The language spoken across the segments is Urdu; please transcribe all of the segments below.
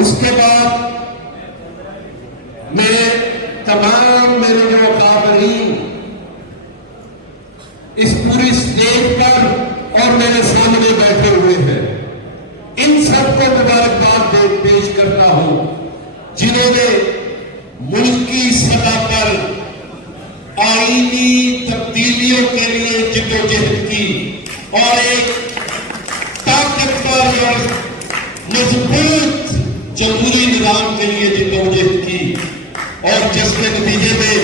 اس کے بعد میں تمام میرے جو خابرین اس پوری اسٹیج پر اور میرے سامنے بیٹھے ہوئے ہیں، ان سب کو مبارکباد پیش کرتا ہوں جنہوں نے ملکی سطح پر آئینی تبدیلیوں کے لیے جدوجہد کی اور ایک طاقتور اور مضبوط جمہوری نظام کے لیے جدوجہد کی، اور جس کے نتیجے میں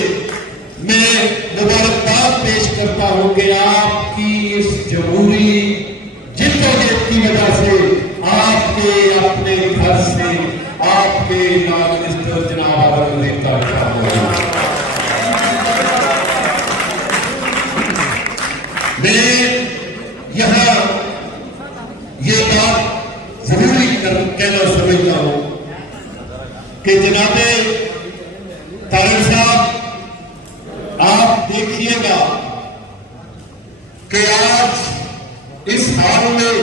مبارکباد پیش کرتا ہوں کہ آپ کی اس جمہوری جدوجہد کی وجہ سے آپ کے اپنے گھر سے آپ کے منسٹر جناب وزیر کا میں یہاں یہ بات ضروری کہنا سمجھتا ہوں کہ جناب طاہر صاحب آپ دیکھیے گا کہ آج اس حال میں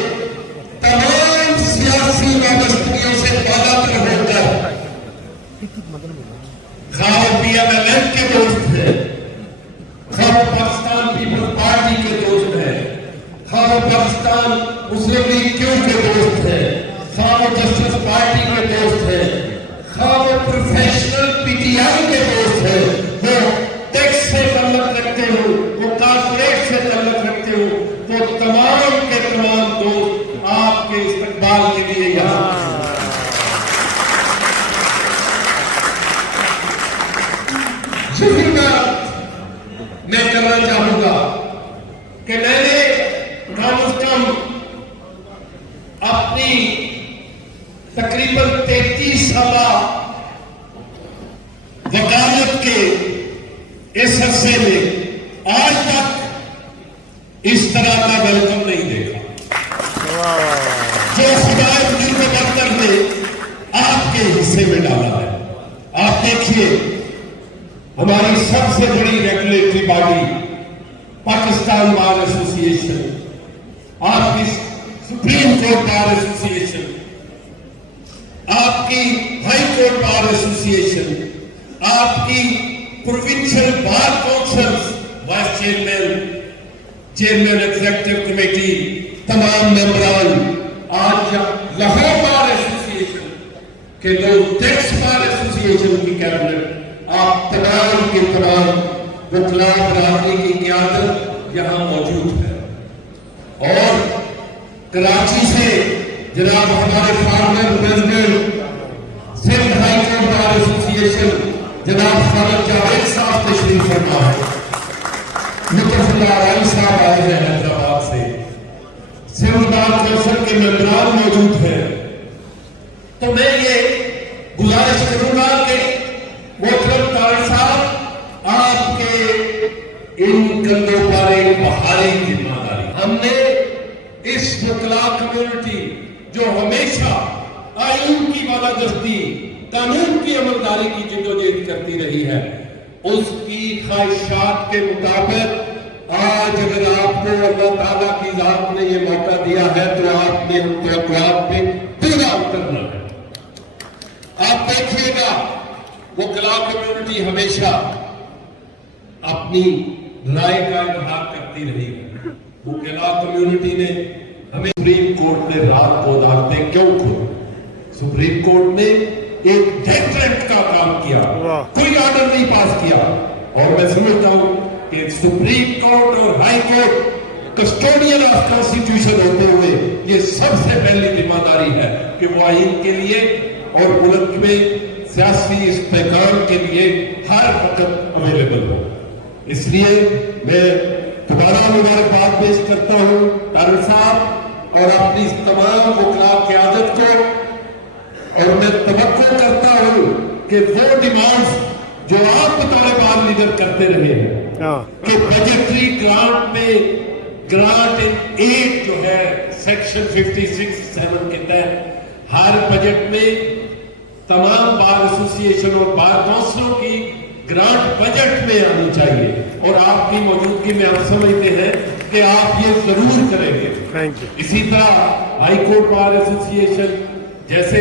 تمام سیاسی وابستگیوں سے بالا تر ہو کر خواہ پی ایم ایل این کے دوست ہیں، خواہ پاکستان پیپلز پارٹی کے دوست ہیں، خواہ پاکستان مسلم لیگ کیوں کے دوست ہیں، خواہ جسٹس پارٹی کے دوست ہیں، خواہ پروفیشنل پی ٹی آئی کے دوست ہیں، وہ ٹیکس سے تعلق رکھتے ہو، وہ کارپوریٹ سے تعلق رکھتے ہو، وہ تمام کے تمام دوست آپ کے استقبال کے لیے یہاں یہی بات میں کرنا چاہوں گا کہ میں نے کم از کم اپنی تقریباً 33 سالہ وکالت کے اس عرصے میں آج تک اس طرح کا ویلکم نہیں دیکھا جو خدائے بزرگ برتر نے آپ کے حصے میں ڈالا ہے۔ آپ دیکھیے ہماری سب سے بڑی ریگولیٹری باڈی پاکستان بار ایسوسی ایشن، آپ کی سپریم کورٹ بار ایسوسی ایشن، آپ کی ہائی کورٹ بار ایسوسی ایشن، آپ کی provincial bar council vice chairman executive committee, تمام ممبران، آج لاہور بار ایسوسی ایشن کے لوگ، ٹیکس بار ایسوسی ایشن کی کیبنٹ، آپ تمام کے تمام وکلاء برادری کی قیادت یہاں موجود ہے، اور کراچی سے جناب ہمارے former president Sindh high court bar association جناب خالد جاوید صاحب تشریف فرما ہے، لطف اللہ علیہ صاحب آئے ہیں حیدرآباد سے، سندھ بار کونسل کے ممبران موجود ہیں۔ تو میں یہ گزارش کروں گا کہ محترم طاہر صاحب آپ کے ان کندھوں پر ایک بھاری ذمہ داری، ہم نے اس وکلاء کمیونٹی جو ہمیشہ آئین کی بالادستی، قانون کی عملداری کی جدوجہد کرتی رہی ہے، اس کی خواہشات کے مطابق آج اگر آپ کو اللہ تعالیٰ کی ذات نے یہ موقع دیا ہے تو آپ نے ان توقعات پہ پورا اترنا ہے۔ آپ دیکھیے گا وکلاء کمیونٹی ہمیشہ اپنی رائے کا اظہار کرتی رہی ہے۔ وکلاء کمیونٹی نے ہمیں سپریم کورٹ نے رات کو عدالتیں کیوں کھولی؟ سپریم کورٹ نے ایک ڈیٹرنٹ کا کام کیا، کوئی آرڈر نہیں پاس کیا، اور میں سمجھتا ہوں کہ سپریم کورٹ اور high court custodian of constitution ہوتے ہوئے یہ سب سے پہلی ذمہ داری ہے کہ وہ آئین کے لیے اور ملک میں سیاسی استحکام کے لیے ہر وقت اویلیبل ہو۔ اس لیے میں دوبارہ مبارکباد پیش کرتا ہوں طاہر صاحب اور اپنی تمام وکلاء قیادت کو، اور میں توقع کرتا ہوں کہ وہ ڈیمانڈز جو آپ بطور بار لیڈر کرتے رہے ہیں کہ بجٹری گرانٹ میں گرانٹ ایڈ جو ہے سیکشن 56(7) کے تحت ہر بجٹ میں تمام بار ایسوسی ایشن اور بار کونسلوں کی گرانٹ بجٹ میں آنی چاہیے، اور آپ کی موجودگی میں ہم سمجھتے ہیں کہ آپ یہ ضرور کریں گے۔ اسی طرح ہائی کورٹ بار ایسوسی ایشن جیسے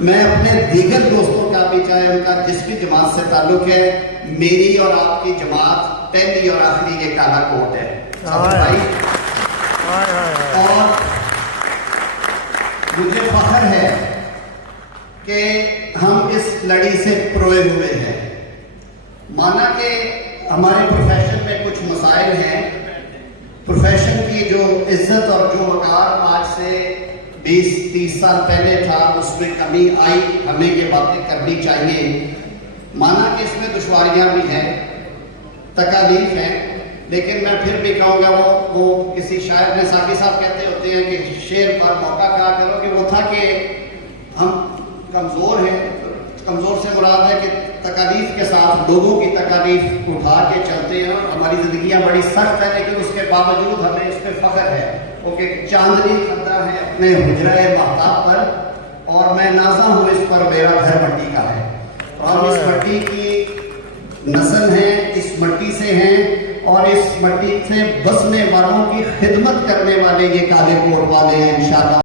میں اپنے دیگر دوستوں کا بھی، چاہے ان کا جس بھی جماعت سے تعلق ہے، میری اور آپ کی جماعت پہلی اور آخری یہ کالا کوٹ ہے اور مجھے فخر ہے کہ ہم اس لڑی سے پروئے ہوئے ہیں۔ مانا کہ ہمارے پروفیشن میں کچھ مسائل ہیں، پروفیشن کی جو عزت اور جو وقار آج سے 20-30 سال پہلے تھا اس میں کمی آئی، ہمیں یہ باتیں کرنی چاہیے۔ مانا کہ اس میں دشواریاں بھی ہیں، تکالیف ہیں، لیکن میں پھر بھی کہوں گا وہ کسی شاعر نے، ساقی صاحب کہتے ہوتے ہیں کہ شعر پر موقع کہا کرو، کہ وہ تھا کہ ہم کمزور ہیں، کمزور سے مراد ہے کہ تکالیف کے ساتھ لوگوں کی تکالیف اٹھا کے چلتے ہیں، اور ہماری زندگیاں بڑی سخت ہیں لیکن اس کے باوجود ہمیں اس پہ فخر ہے، وہ کہ چاندنی کھدا ہے اپنے حجرہ مہتاب پر، اور میں نازاں ہوں اس پر، میرا گھر مٹی کا ہے، اور اس مٹی کی نسل ہے، اس مٹی سے ہیں، اور اس مٹی سے بسنے والوں کی خدمت کرنے والے یہ کالے کوٹ والے ہیں انشاءاللہ۔